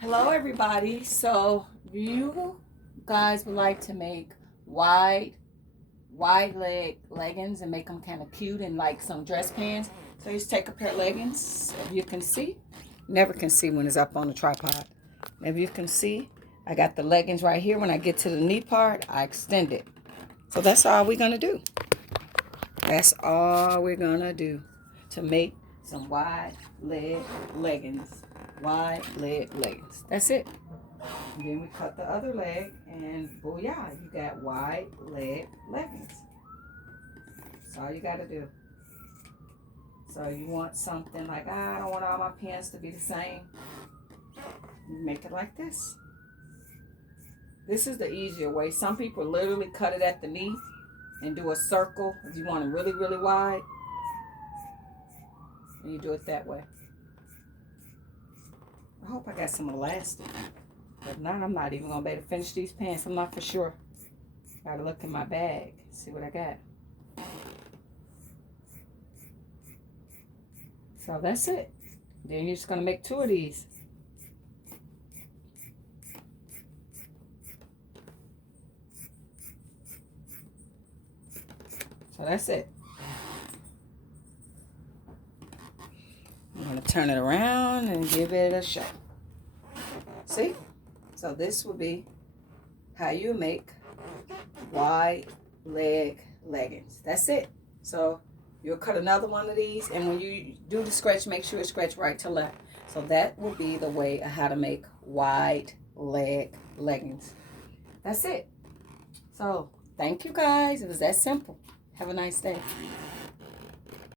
Hello everybody. So you guys would like to make wide leg leggings and make them kind of cute and like some dress pants. So just take a pair of leggings. If you can see, never can see when it's up on the tripod. If you can see, I got the leggings right here. When I get to the knee part, I extend it. So that's all we're gonna do. That's all we're gonna do to make some wide leg leggings. Wide leg leggings. That's it. And then we cut the other leg, and booyah, you got wide leg leggings. That's all you got to do. So you want something like, I don't want all my pants to be the same. You make it like this. This is the easier way. Some people literally cut it at the knee and do a circle if you want it really, really wide. And you do it that way. I hope I got some elastic. If not, I'm not even going to be able to finish these pants. I'm not for sure. Gotta look in my bag, see what I got. So that's it. Then you're just going to make two of these. So that's it. I'm going to turn it around and give it a shot. See? So this will be how you make wide leg leggings. That's it. So you'll cut another one of these, and when you do the stretch, make sure it's stretch right to left. So that will be the way of how to make wide leg leggings. That's it. So thank you guys. It was that simple. Have a nice day.